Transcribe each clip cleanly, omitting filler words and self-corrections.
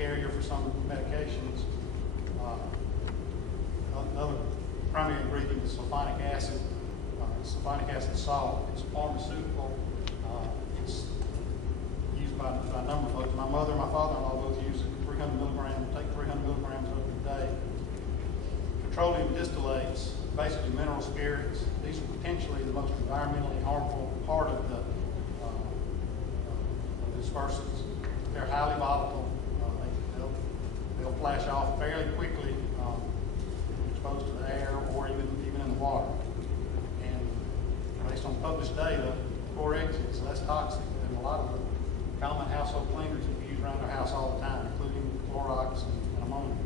carrier for some medications. Another primary ingredient is sulfonic acid. Sulfonic acid salt. It's pharmaceutical. It's used by a number of folks. My mother and my father-in-law both use it. 300 milligrams. Take 300 milligrams over the day. Petroleum distillates, basically mineral spirits. These are potentially the most environmentally harmful part of the dispersants. They're highly volatile. They'll flash off fairly quickly exposed to the air or even in the water. And based on published data, core exit is less toxic than a lot of the common household cleaners that we use around our house all the time, including Clorox and ammonia.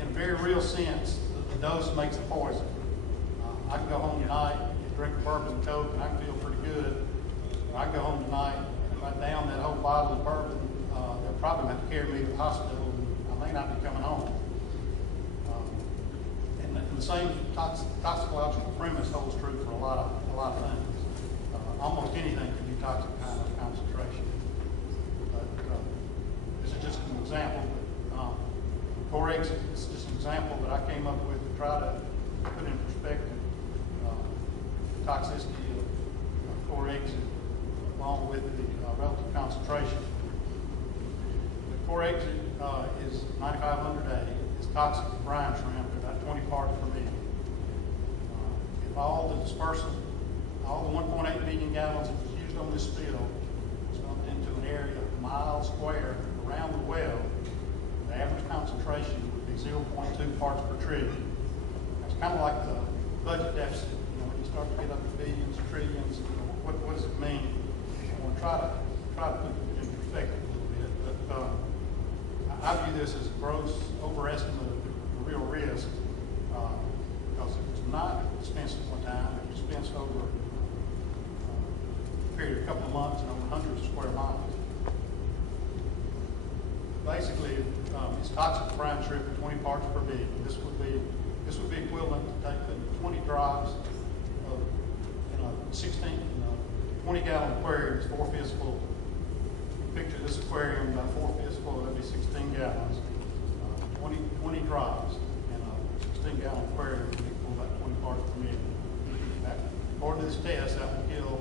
In a very real sense, the dose makes the poison. I can go home tonight and drink a bourbon and Coke, and I can feel pretty good. I can go home tonight, and if I down that whole bottle of bourbon, they'll probably have to carry me to the hospital, and I may not be coming home. And the same toxicological premise holds true for a lot of things. Almost anything can be toxic kind of concentration. But this is just an example. Core exit is just an example that I came up with to try to put in perspective the toxicity of core exit along with the relative concentration. The core exit is 9,500 A. It's toxic to brine shrimp at about 20 parts per million. If all the dispersant, all the 1.8 million gallons that was used on this spill was dumped into an area miles square around the well, the average concentration would be 0.2 parts per trillion. It's kind of like the budget deficit. When you start to get up to billions, trillions, what does it mean? I want to try to put it in perspective a little bit. But I view this as a gross overestimate of the real risk because it was not dispensed at one time. It was dispensed over a period of a couple of months and over hundreds of square miles. Basically, it's toxic to brine shrimp at 20 parts per billion. This would be equivalent to taking 20 drops of 20-gallon aquarium is 4/5 full. Picture this aquarium about 4/5 full. That'd be 16 gallons. 20 drops in a 16-gallon aquarium would equal about 20 parts per million. According to this test, that would kill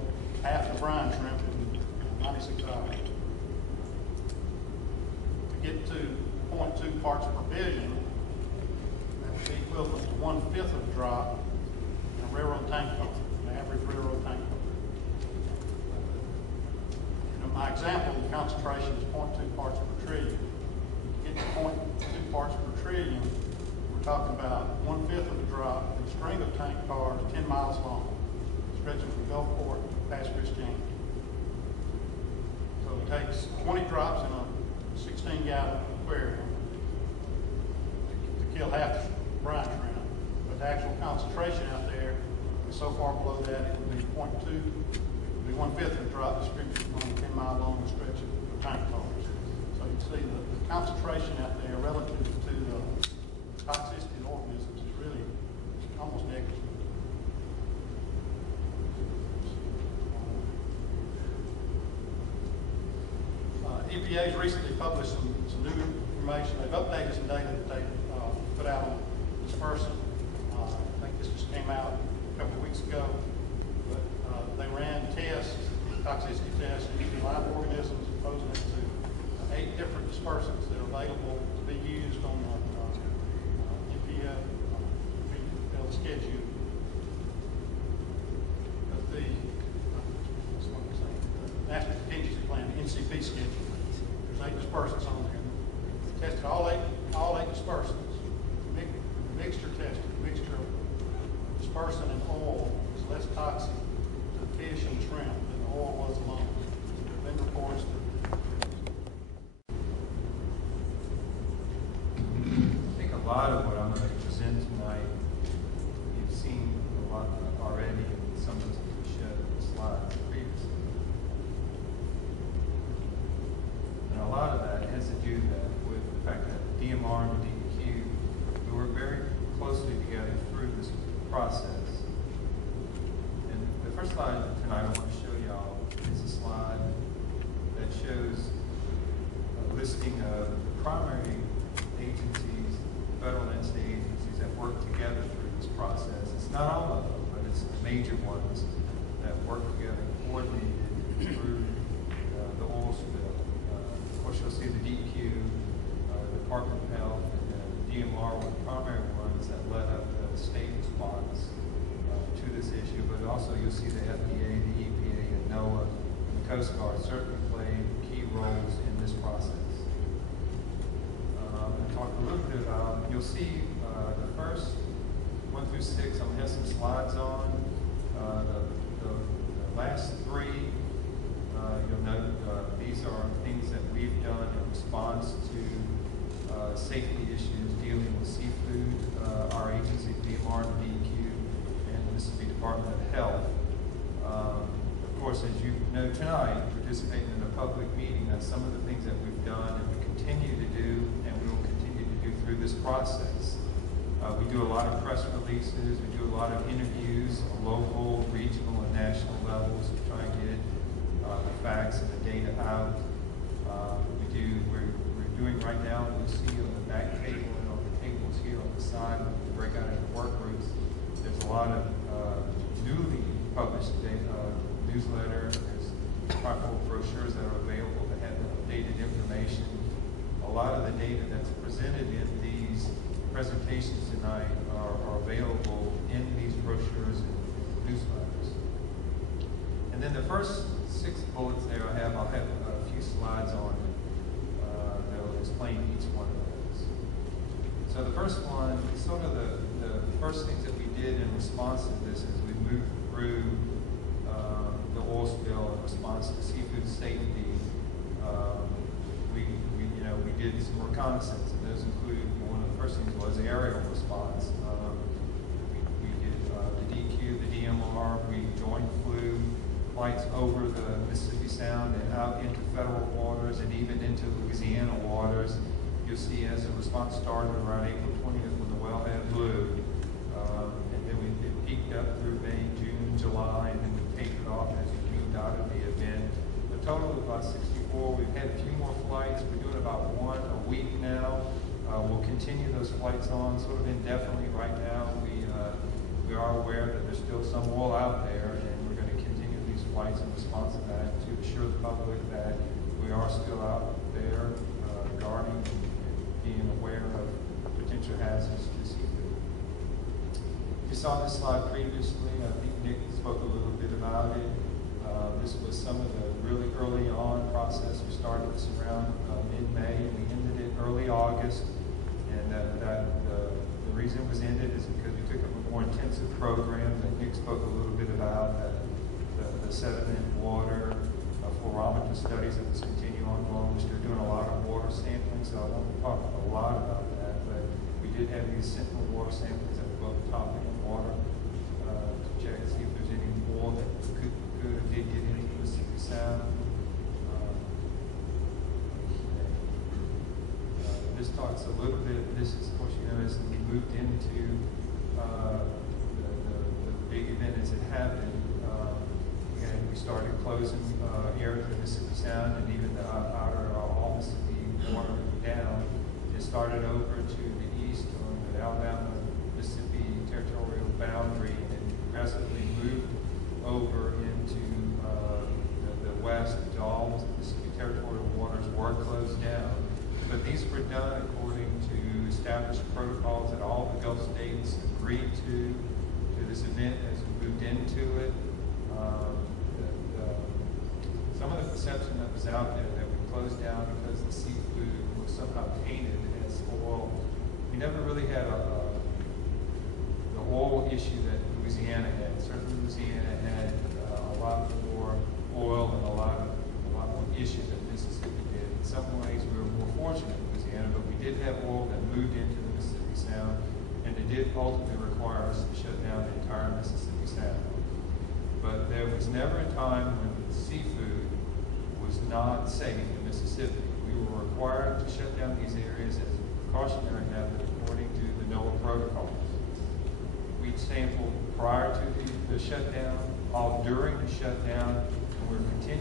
half the brine shrimp in 96 hours. To get to 0.2 parts per billion, that would be equivalent to 1/5 of a drop in a railroad tank car, an average railroad tank car. My example, the concentration is 0.2 parts per trillion. To get to 0.2 parts per trillion, we're talking about 1/5 of a drop in a string of tank cars 10 miles long, stretching from Gulfport past Christianity. So it takes 20 drops in a 16-gallon aquarium to kill half the brine shrimp, but the actual concentration out there is so far below that it would be 0.2, it would be 1/5 of a drop distributed on a 10-mile-long stretch of tank cars. So you can see the concentration out there relative to the toxicity of organisms is really almost negligible. EPA has recently published some new information. They've updated some data that they put out on dispersant. I think this just came out a couple of weeks ago. But they ran tests, toxicity tests, using live organisms and posing it to 8 different dispersants that are available to be used on the EPA schedule. But the National Contingency Plan, the NCP schedule. There's 8 dispersants on there. They tested all eight dispersants. Mixture tested. Mixture of dispersant and oil is less toxic to fish and shrimp than the oil was alone. There have been reports that I think a lot of what I'm going to present tonight, you've seen a lot already in some of the slides previously. And a lot of that has to do with the fact that DMR and DEQ, we work very closely together through this process. And the first slide tonight I want to show y'all is a slide that shows Coast Guard certainly played key roles in this process. I'm going to talk a little bit about, you'll see the first 1 through 6, I'm going to have some slides on. The last 3, you'll note these are things that we've done in response to safety issues dealing with seafood. Our agency, DMR and DEQ, and the Mississippi Department of Health. Of course, as you know tonight, participating in a public meeting, that's some of the things that we've done and we continue to do and we will continue to do through this process. We do a lot of press releases, we do a lot of interviews on local, regional, and national levels to try and get the facts and the data out. We're doing right now, and you'll see on the back table and on the tables here on the side, when we break out into work groups, there's a lot of newly published newsletter, there's powerful brochures that are available that have updated information. A lot of the data that's presented in these presentations tonight are available in these brochures and newsletters. And then the first 6 bullets there I'll have a few slides on that will explain each one of those. So the first one, sort of the first things that we did in response to this is we moved through the oil spill in response to seafood safety. We did some reconnaissance, and those included, one of the first things was aerial response. We did the DQ, the DMR, we joint flew flights over the Mississippi Sound and out into federal waters and even into Louisiana waters. You'll see as the response started around April 20th when the wellhead blew, and then it peaked up through May, June, July, and then we tapered off as we moved out of the event. The total of about 64. We've had a few more flights. We're doing about 1 a week now. We'll continue those flights on sort of indefinitely right now. We are aware that there's still some oil out there, and we're going to continue these flights in response to that to assure the public that we are still out there guarding and being aware of potential hazards to seafood. You saw this slide previously. I think Nick spoke a little bit about it. This was some of the really early on process. We started this around mid-May and we ended it early August. And the reason it was ended is because we took up a more intensive program that Nick spoke a little bit about, the sediment, water, fluorometer studies that was continuing ongoing. We're still doing a lot of water sampling, so I won't talk a lot about that, but we did have these sentinel water samplings that were both topping and water to check and see if there's any oil that could or did get into the Mississippi Sound. This talks a little bit, this is, of course, as we moved into the big event as it happened, and we started closing air to the Mississippi Sound and even the outer all Mississippi water down. It started over to the east on the Alabama-Mississippi territorial boundary and progressively moved over into the west to all the Mississippi territorial waters were closed down. But these were done according to established protocols that all the Gulf states agreed to this event as we moved into it. Some of the perception that was out there that we closed down because the seafood was somehow tainted as oil. We never really had the oil issue that Louisiana had. Certainly Louisiana had a lot more oil and a lot more issues than Mississippi did. In some ways we were more fortunate in Louisiana, but we did have oil that moved into the Mississippi Sound, and it did ultimately require us to shut down the entire Mississippi Sound. But there was never a time when seafood was not safe in Mississippi. We were required to shut down these areas as a precautionary method according to the NOAA protocols. We sampled prior to the shutdown, all during the shutdown, and we're continuing